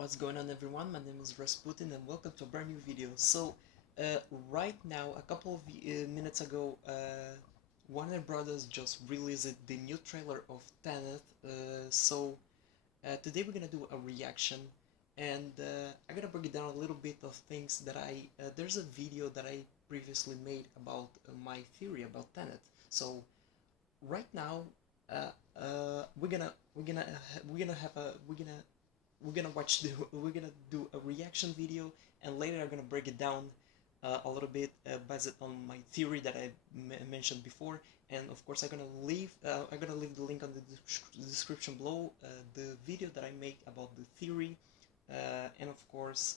What's going on, everyone? My name is Rasputin and welcome to a brand new video. Right now, a couple of minutes ago, Warner Brothers just released the new trailer of Tenet. Today we're gonna do a reaction, and I'm gonna break down a little bit of things that there's a video that I previously made about my theory about Tenet. So right now, we're gonna watch the we're gonna do a reaction video, and later I'm gonna break it down a little bit based on my theory that I mentioned before. And of course I'm gonna leave the link on the description below, the video that I make about the theory, and of course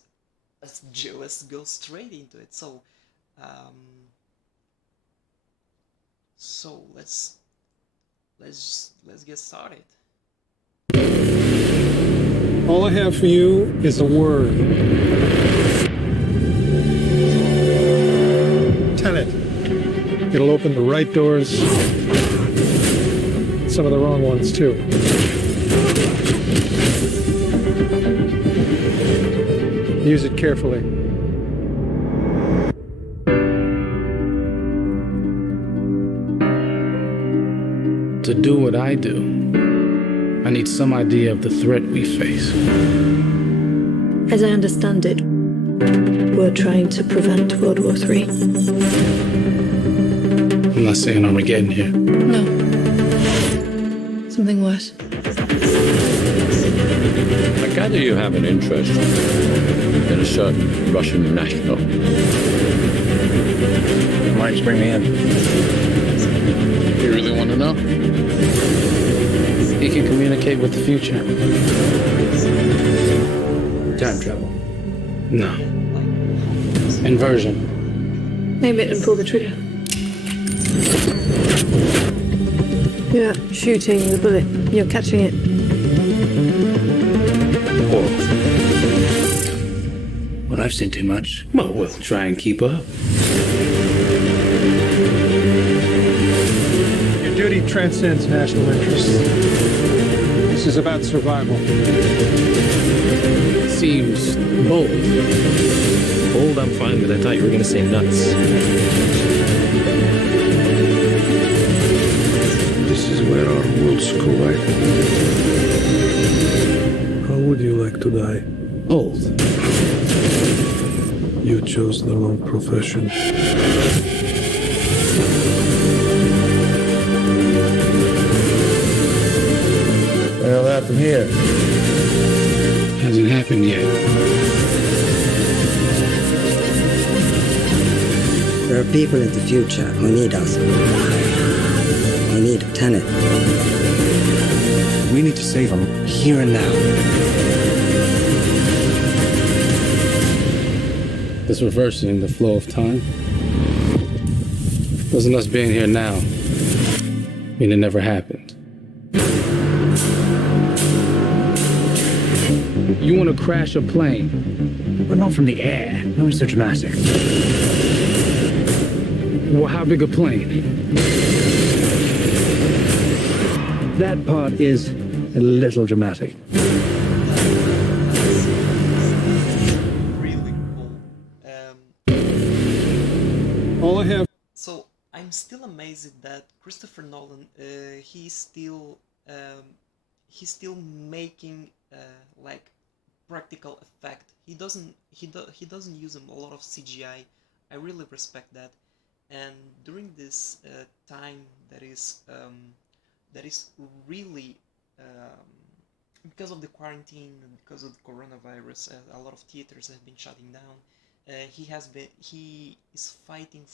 let's go straight into it. Um, let's get started. All I have for you is a word. Tenet. It'll open the right doors, some of the wrong ones too. Use it carefully. To do what I do, I need some idea of the threat we face. As I understand it, we're trying to prevent World War III. I'm not saying Armageddon here. No. Something worse. I gather you have an interest in a certain Russian national. Why don't you bring me in? You really want to know? He can communicate with the future. Time travel. No. Inversion. Name it and pull the trigger. You're not shooting the bullet, you're catching it. Whoa. Well, I've seen too much. Well, we'll try and keep up. Your duty transcends national interests. This is about survival. Seems bold. Bold, I'm fine with. I thought you were gonna say nuts. This is where our worlds collide. How would you like to die? Old. You chose the wrong profession. Well, out from here. Hasn't happened yet. There are people in the future who need us. Who need Tenet. We need to save them here and now. This reversing the flow of time. Doesn't us being here now mean it never happened? You want to crash a plane? But not from the air. No, it's so dramatic. Well, how big a plane? That part is a little dramatic. Really cool. All I have. So I'm still amazed that Christopher Nolan, he's still making like practical effect. He doesn't use a lot of CGI. I really respect that. And during this time that is really because of the quarantine and because of the coronavirus, a lot of theaters have been shutting down. He is fighting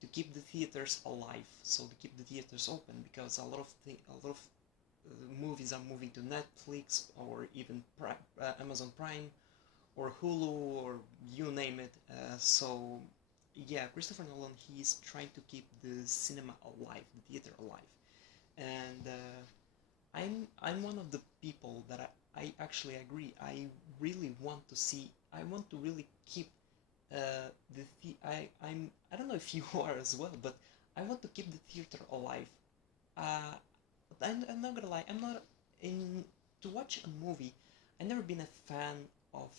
to keep the theaters alive, so to keep the theaters open, because a lot of movies are moving to Netflix or even Amazon Prime or Hulu or you name it. Yeah, Christopher Nolan, he's trying to keep the cinema alive, the theater alive, and I'm one of the people that I actually agree. I really want to see. I want to really keep I don't know if you are as well, but I want to keep the theater alive. But I'm not gonna lie. I'm not in to watch a movie. I never been a fan of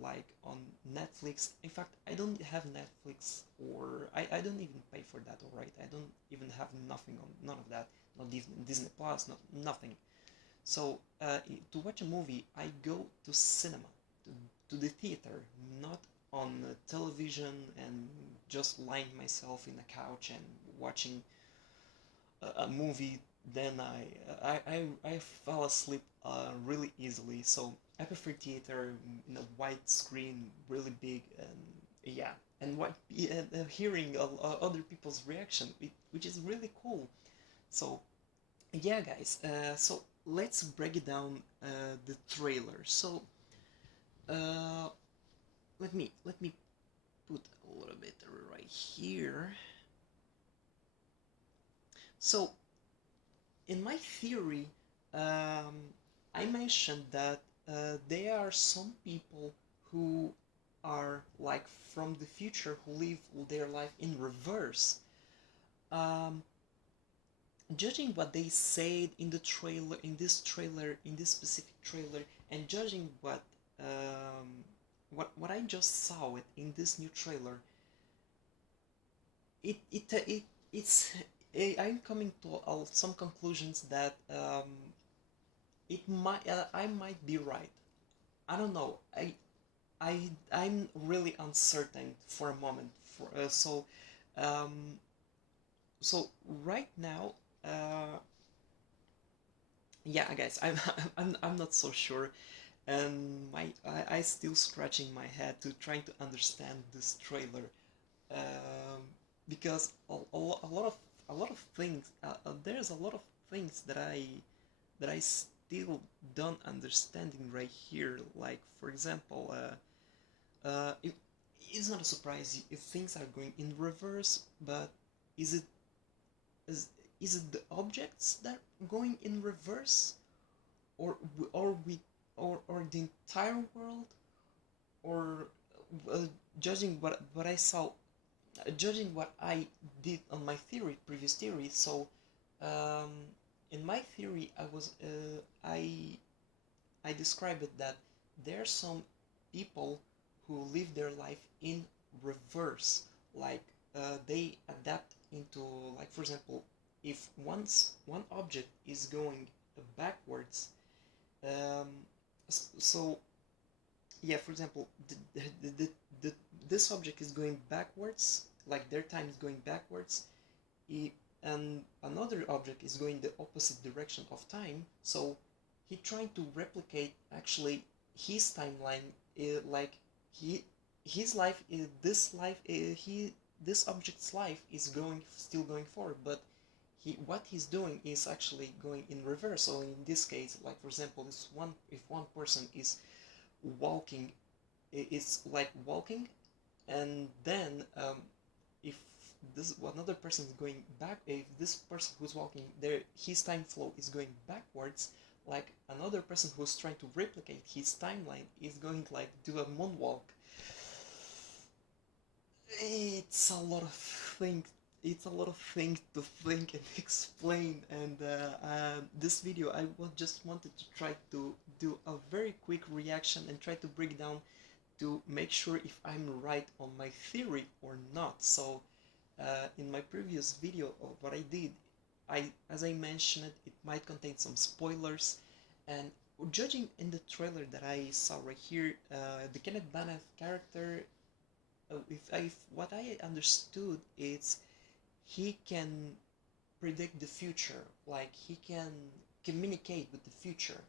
like on Netflix. In fact, I don't have Netflix, or I don't even pay for that. All right, I don't even have nothing on none of that. Not Disney Plus, not nothing. So to watch a movie, I go to cinema, to the theater, not on television and just lying myself in a couch and watching a movie. Then I fall asleep really easily. So I prefer theater in a wide screen, really big, and yeah, and what hearing other people's reaction, which is really cool. So yeah, guys. So let's break it down the trailer. So uh, let me put a little bit right here. So in my theory, um, I mentioned that there are some people who are like from the future who live their life in reverse. Um, Judging what they said in the trailer, in this specific trailer, and judging what I just saw it in this new trailer, it's I'm coming to some conclusions that I might be right. I don't know. I'm really uncertain for a moment. For um, so right now, yeah, guys, I'm not so sure, and I still scratching my head to trying to understand this trailer, um, because a lot of things, there's a lot of things that I still don't understanding right here. Like for example, it's not a surprise if things are going in reverse, but is it is is it the objects that are going in reverse, or or we or the entire world, or uh, judging what I saw, judging what I did on my previous theory. So um, in my theory, I described it that there are some people who live their life in reverse, like they adapt into, like for example, if one object is going backwards, um, so yeah, for example, the, this object is going backwards, like their time is going backwards, and another object is going the opposite direction of time. So he trying to replicate actually his timeline, like he his life is this life, he this object's life is going still going forward, but what he's doing is actually going in reverse. So in this case, like for example, this one if one person is walking, it's like walking, and then if this another person is going back, if this person who's walking there, his time flow is going backwards, like another person who's trying to replicate his timeline is going like do a moonwalk. It's a lot of things, it's a lot of things to think and explain, and this video I just wanted to try to do a very quick reaction and try to break down to make sure if I'm right on my theory or not. So in my previous video of what I did, as I mentioned, it might contain some spoilers, and judging in the trailer that I saw right here, the Kenneth Branagh character, if what I understood is he can predict the future, like he can communicate with the future.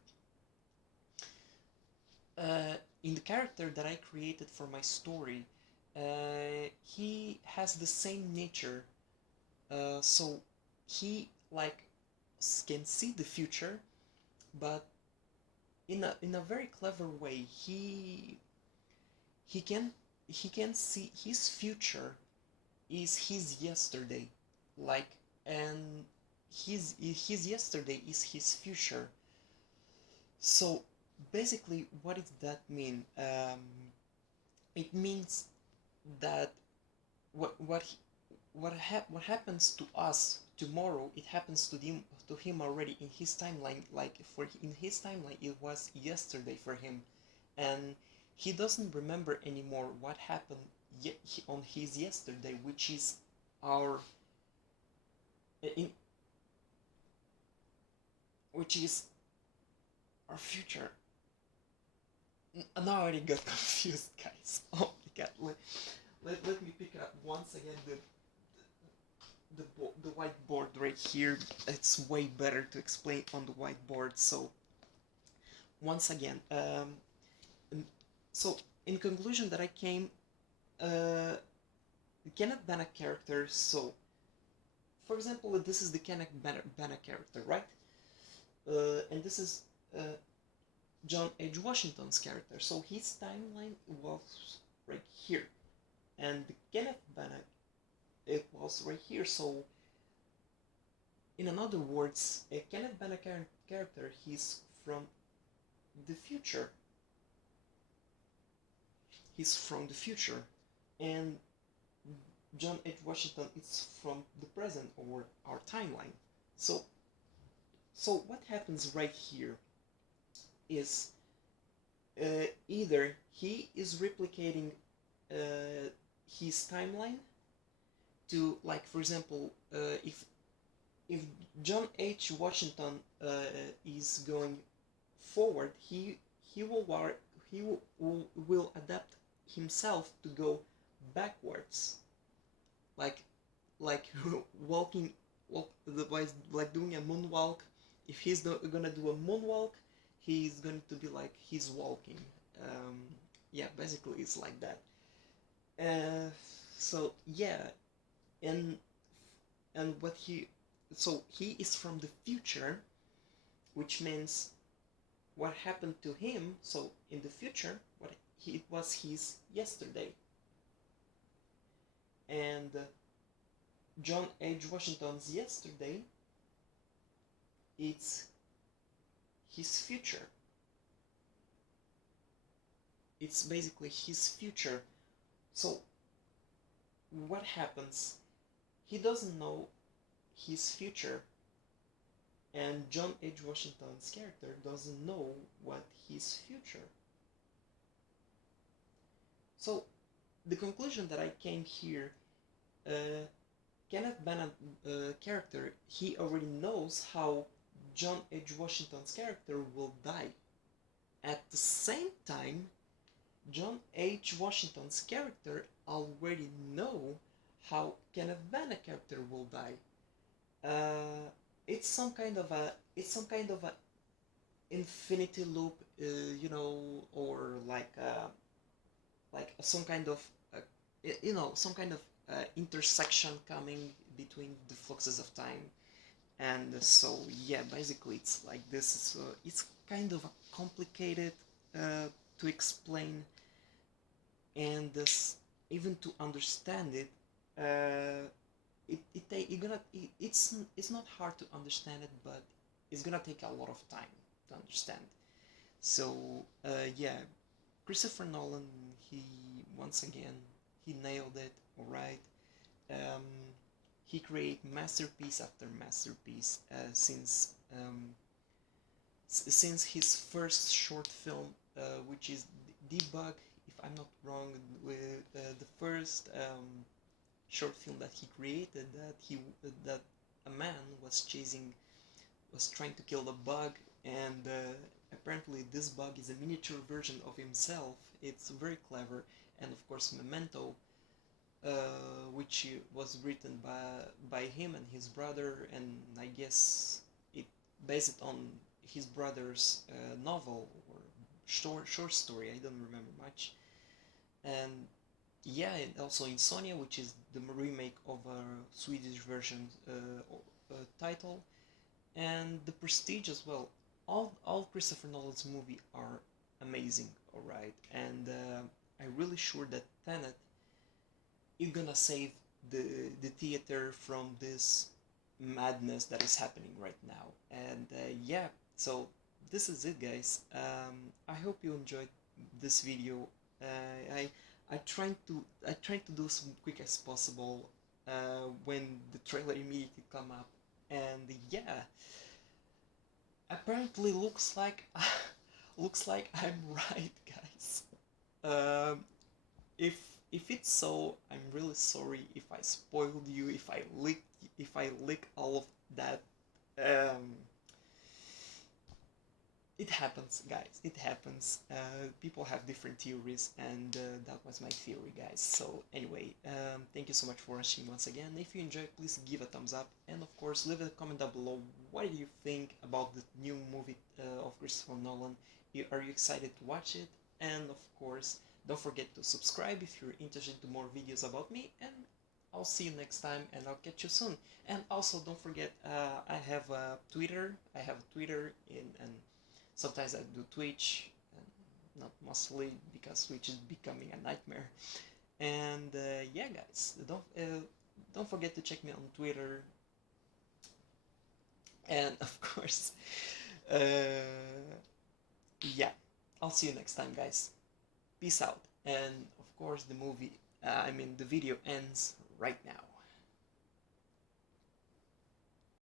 In the character that I created for my story, he has the same nature, so he like can see the future, but in a very clever way. He can he can see his future is his yesterday, like, and his yesterday is his future. So basically, what does that mean? It means that what what happens to us tomorrow, it happens to him already in his timeline. Like in his timeline, it was yesterday for him, and he doesn't remember anymore what happened on his yesterday, which is our in which is our future. Now I already got confused, guys. Oh my god. Let me pick up once again the whiteboard right here. It's way better to explain on the whiteboard. So once again, so in conclusion that I came, the Kenneth Branagh character. So for example, this is the Kenneth Branagh character, right? And this is John H. Washington's character. So his timeline was right here, and the Kenneth Branagh, it was right here. So in other words, a Kenneth Branagh character, he's from the future. He's from the future, and John H. Washington is from the present, or our timeline. So what happens right here is either he is replicating his timeline to, like, for example, if John H. Washington is going forward, he will adapt himself to go backwards, like walking, like doing a moonwalk. If he's gonna do a moonwalk, he's going to be like he's walking. Yeah, basically it's like that. So yeah, and what he is from the future, which means what happened to him. So in the future, it was his yesterday, and John H. Washington's yesterday, it's his future. It's basically his future. So what happens? He doesn't know his future, and John H. Washington's character doesn't know what his future. So the conclusion that I came here, Kenneth Branagh character, he already knows how John H. Washington's character will die. At the same time, John H. Washington's character already know how Kenneth Branagh character will die. It's some kind of a infinity loop, you know, or like some kind of some kind of intersection coming between the fluxes of time. And so yeah, basically it's like this. So it's kind of complicated to explain, and even to understand it, it's not hard to understand it, but it's gonna take a lot of time to understand. So yeah, Christopher Nolan, he once again, he nailed it. All right. He created masterpiece after masterpiece since his first short film, which is Debug, if I'm not wrong, with the first short film that he created, that a man was trying to kill the bug, and apparently this bug is a miniature version of himself. It's very clever. And of course Memento, which was written by him and his brother, and I guess it based on his brother's novel or short story. I don't remember much. And yeah, and also Insomnia, which is the remake of a Swedish version title, and The Prestige as well. All Christopher Nolan's movies are amazing, alright, and I'm really sure that Tenet is gonna save the theater from this madness that is happening right now. And yeah, so this is it, guys. I hope you enjoyed this video. I tried to do as quick as possible. when the trailer immediately come up, and yeah, apparently looks like looks like I'm right, guys. Um, if if it's so, I'm really sorry if I spoiled you, if I leak all of that. Um, it happens, guys. It happens. People have different theories, and that was my theory, guys. So anyway, thank you so much for watching once again. If you enjoyed, please give a thumbs up, and of course, leave a comment down below. What do you think about the new movie of Christopher Nolan? Are you excited to watch it? And of course, don't forget to subscribe if you're interested in more videos about me. And I'll see you next time, and I'll catch you soon. And also, don't forget, I have a Twitter. I have Twitter and sometimes I do Twitch, not mostly because Twitch is becoming a nightmare. And yeah, guys, don't forget to check me on Twitter. And of course, uh, yeah, I'll see you next time, guys. Peace out. And of course, the video ends right now.